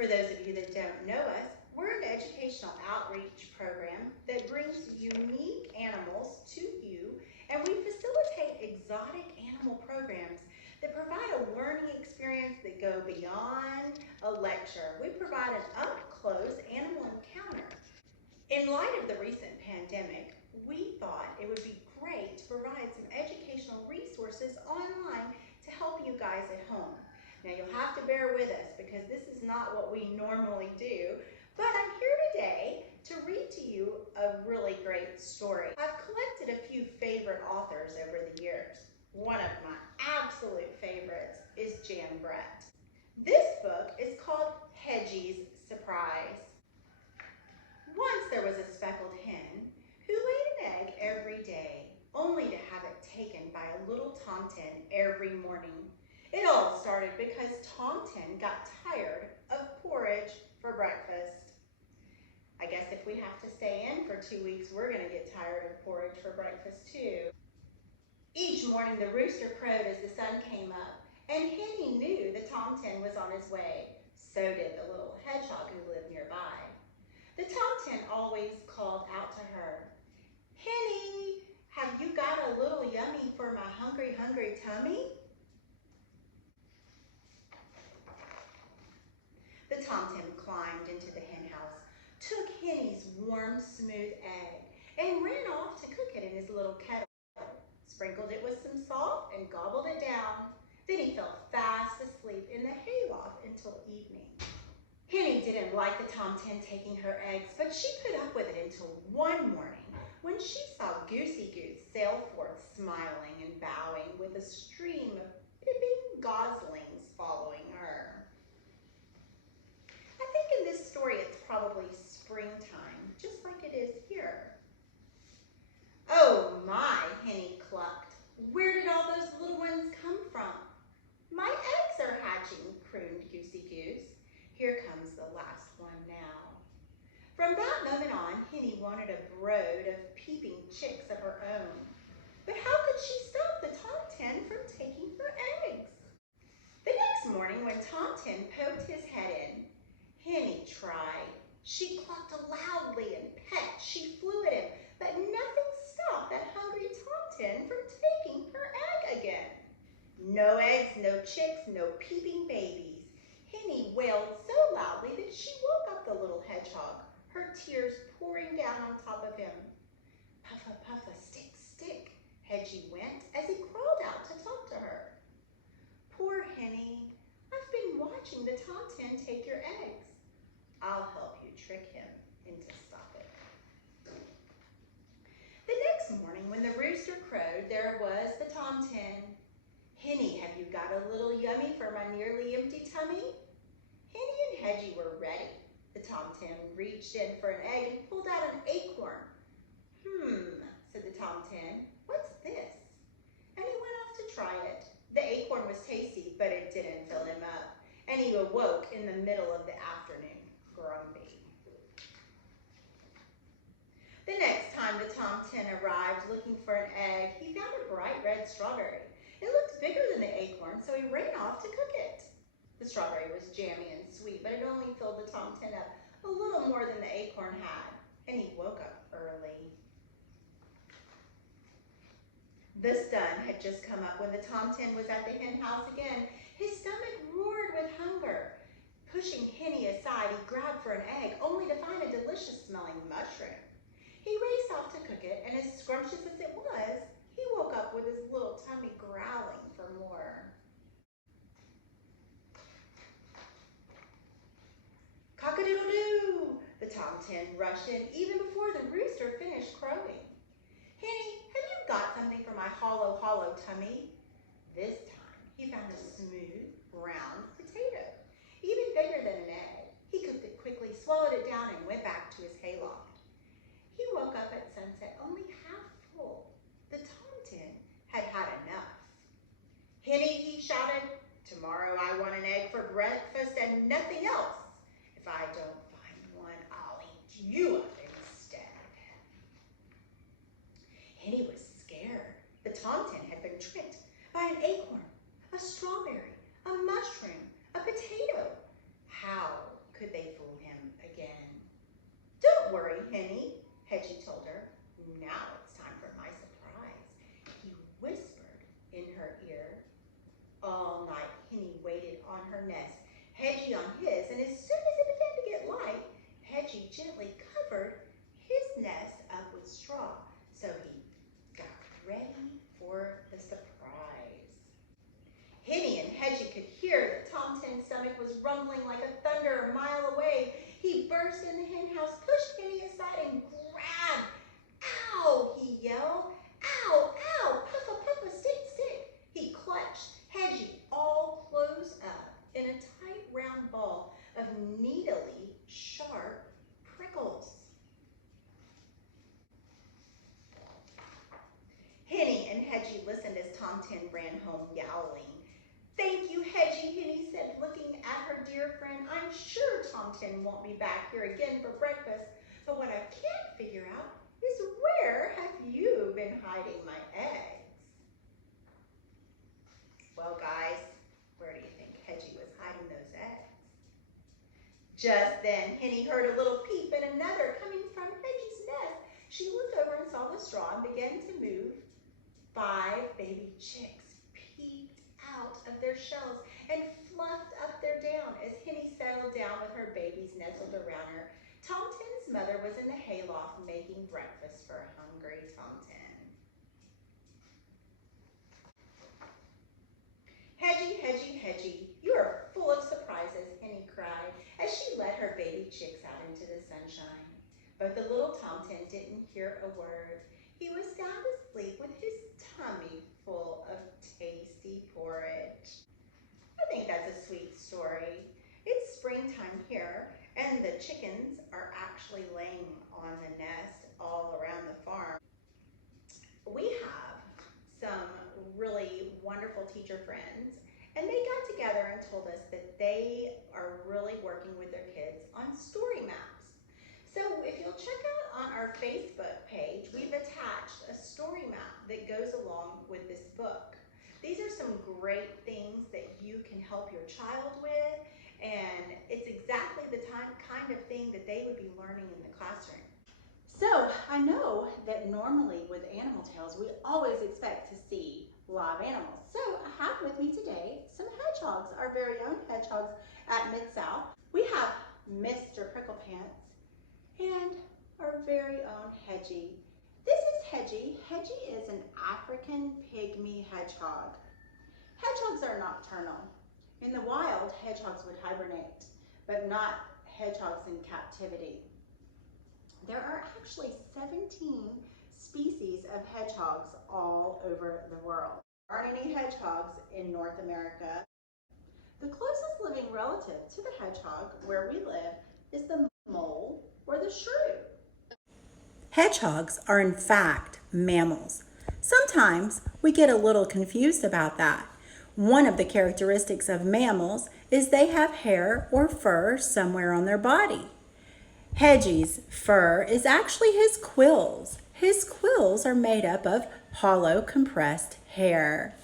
For those of you that don't know us, we're an educational outreach program that brings unique animals to you, and we facilitate exotic animal programs that provide a learning experience that go beyond a lecture. We provide an up-close animal encounter. In light of the recent pandemic, we thought it would be great to provide some educational resources online to help you guys at home. Now you'll have to bear with us because this is not what we normally do, but I'm here today to read to you a really great story. I've collected a few favorite authors over the years. One of my absolute favorites is Jan Brett. This book is called Hedgies Surprise. Once there was a speckled hen who laid an egg every day, only to have it taken by a little tomten every morning. It all started because Tomten got tired of porridge for breakfast. I guess if we have to stay in for 2 weeks, we're going to get tired of porridge for breakfast too. Each morning the rooster crowed as the sun came up, and Henny knew the Tomten was on his way. So did the little hedgehog who lived nearby. The Tomten always called out to her, "Henny, have you got a little yummy for my hungry, hungry tummy?" The Tomten climbed into the hen house, took Henny's warm, smooth egg, and ran off to cook it in his little kettle. Sprinkled it with some salt and gobbled it down. Then he fell fast asleep in the hayloft until evening. Henny didn't like the Tomten taking her eggs, but she put up with it until one morning when she saw Goosey Goose sail forth smiling and bowing with a stream of pipping goslings following her. I think in this story it's probably springtime, just like it is here. "Oh my," Henny clucked. "Where did all those little ones come from?" "My eggs are hatching," crooned Goosey Goose. "Here comes the last one now." From that moment on, Henny wanted a brood of peeping chicks of her own. But how could she stop the Tomten from taking her eggs? The next morning when Tomten poked his head in, Henny tried. She clucked loudly and pecked. She flew at him, but nothing stopped that hungry Tomten from taking her egg again. No eggs, no chicks, no peeping babies. Henny wailed so loudly that she woke up the little hedgehog, her tears pouring down on top of him. "Puffa, puffa, stick, stick," Hedgie went as he crawled out to talk to her. "Poor Henny, I've been watching the Tomten take your eggs. I'll help you trick him into stopping." The next morning when the rooster crowed, there was the Tomten. "Henny, have you got a little yummy for my nearly empty tummy?" Henny and Hedgie were ready. The Tomten reached in for an egg and pulled out an acorn. Said the Tomten, "What's this?" And he went off to try it. The acorn was tasty, but it didn't fill him up, and he awoke in the middle of the afternoon, grumpy. The next time the Tomten arrived looking for an egg, he found a bright red strawberry. It looked bigger than the acorn, so he ran off to cook it. The strawberry was jammy and sweet, but it only filled the Tomten up a little more than the acorn had, and he woke up early. The sun had just come up when the Tomten was at the hen house again. His stomach roared with hunger. Pushing Henny aside, he grabbed for an egg, only to find a delicious-smelling mushroom. He raced off to cook it, and as scrumptious as it was, he woke up with his little tummy growling for more. "Cock-a-doodle-doo!" The Tomten rushed in even before the rooster finished crowing. "Henny, have you got something for my hollow, hollow tummy?" This time, he found a smooth, round potato, even bigger than an egg. He cooked it quickly, swallowed it down, and went back to his hayloft. He woke up at sunset only half full. The Tomten had had enough. "Henny," he shouted, "tomorrow I want an egg for breakfast and nothing else. If I don't find one, I'll eat you up instead." Henny was scared. The Tomten had been tricked by an acorn, a strawberry, a mushroom, a potato. How could they fool him again? Don't worry, Henny, Hedgie told her. Now it's time for my surprise. He whispered in her ear. All night, Henny waited on her nest, Hedgie on his, and as soon as it began to get light, Hedgie gently covered his nest up with straw, so he got ready for the surprise. Henny and Hedgie could hear that Tom Tin's stomach was rumbling like a thunder a mile away. He burst in the hen house, pushed Henny aside, and grabbed. Ow, he yelled. Ow, ow, puffa, puffa, stick, stick. He clutched Hedgie all closed up in a tight round ball of needly sharp prickles. Henny and Hedgie listened as Tom Tin ran home yowling. Thank you, Hedgie, Henny said, looking at her dear friend. I'm sure Tom Tin won't be back here again for breakfast, but what I can't figure out is where have you been hiding my eggs? Well, guys, where do you think Hedgie was hiding those eggs? Just then, Henny heard a little peep and another coming from Hedgie's nest. She looked over and saw the straw and began to move. 5 baby chicks peeped out of their shells and fluffed up their down as Henny settled down with her babies nestled around her. Tom Tin's mother was in the hayloft making breakfast for hungry Tom Tin. Hedgie, Hedgie, Hedgie, you are full of surprises, Henny cried as she led her baby chicks out into the sunshine. But the little Tom Tin didn't hear a word. He was sound asleep with his tummy full of tasty porridge. I think that's a sweet story. It's springtime here, and the chickens are actually laying on the nest all around the farm. We have some really wonderful teacher friends, and they got together and told us that they are really working with their kids on story maps. So if you'll check out on our Facebook page, we've attached a story map that goes along with this book. These are some great things that you can help your child with, and it's exactly the kind of thing that they would be learning in the classroom. So I know that normally with Animal Tales, we always expect to see live animals. So I have with me today some hedgehogs, our very own hedgehogs at Mid-South. We have Mr. Pricklepants and our very own Hedgie. This is Hedgie. Hedgie is an African pygmy hedgehog. Hedgehogs are nocturnal. In the wild, hedgehogs would hibernate, but not hedgehogs in captivity. There are actually 17 species of hedgehogs all over the world. There aren't any hedgehogs in North America. The closest living relative to the hedgehog where we live is the mole or the shrew. Hedgehogs are in fact mammals. Sometimes we get a little confused about that. One of the characteristics of mammals is they have hair or fur somewhere on their body. Hedgie's fur is actually his quills. His quills are made up of hollow compressed hair.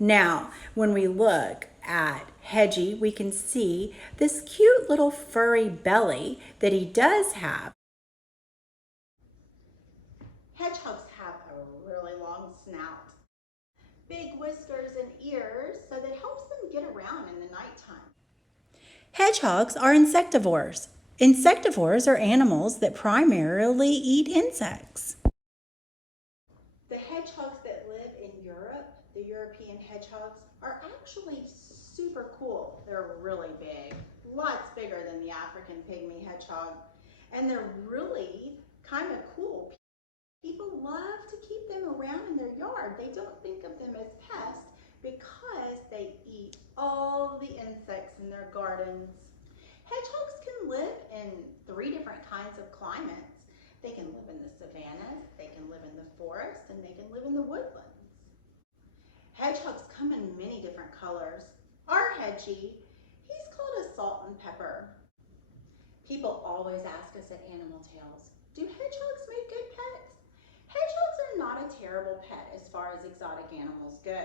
Now, when we look at Hedgie, we can see this cute little furry belly that he does have. Hedgehogs have a really long snout, big whiskers and ears, so that helps them get around in the nighttime. Hedgehogs are insectivores. Insectivores are animals that primarily eat insects. The hedgehogs that live in Europe, the European hedgehogs, are actually super cool. They're really big, lots bigger than the African pygmy hedgehog, and they're really kind of cool. People love to keep them around in their yard. They don't think of them as pests because they eat all the insects in their gardens. Hedgehogs can live in 3 different kinds of climates. They can live in the savannas, they can live in the forest, and they can live in the woodlands. Hedgehogs come in many different colors. Our Hedgie, he's called a salt and pepper. People always ask us at Animal Tales, do hedgehogs make good pets? Hedgehogs are not a terrible pet as far as exotic animals go.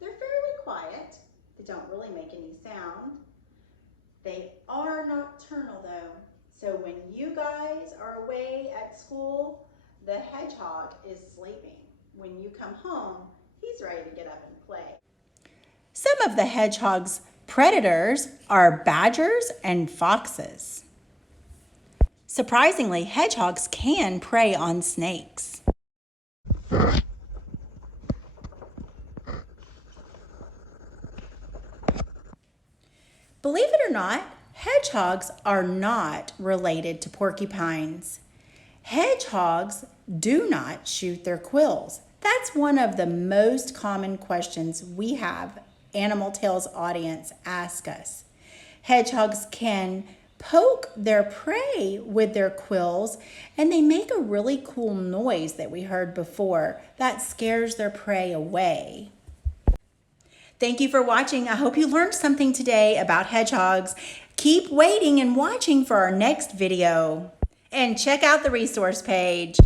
They're fairly quiet. They don't really make any sound. They are nocturnal though. So when you guys are away at school, the hedgehog is sleeping. When you come home, he's ready to get up and play. Some of the hedgehog's predators are badgers and foxes. Surprisingly, hedgehogs can prey on snakes. Believe it or not, hedgehogs are not related to porcupines. Hedgehogs do not shoot their quills. That's one of the most common questions we have Animal Tales audience ask us. Hedgehogs can poke their prey with their quills, and they make a really cool noise that we heard before that scares their prey away. Thank you for watching. I hope you learned something today about hedgehogs. Keep waiting and watching for our next video. And check out the resource page.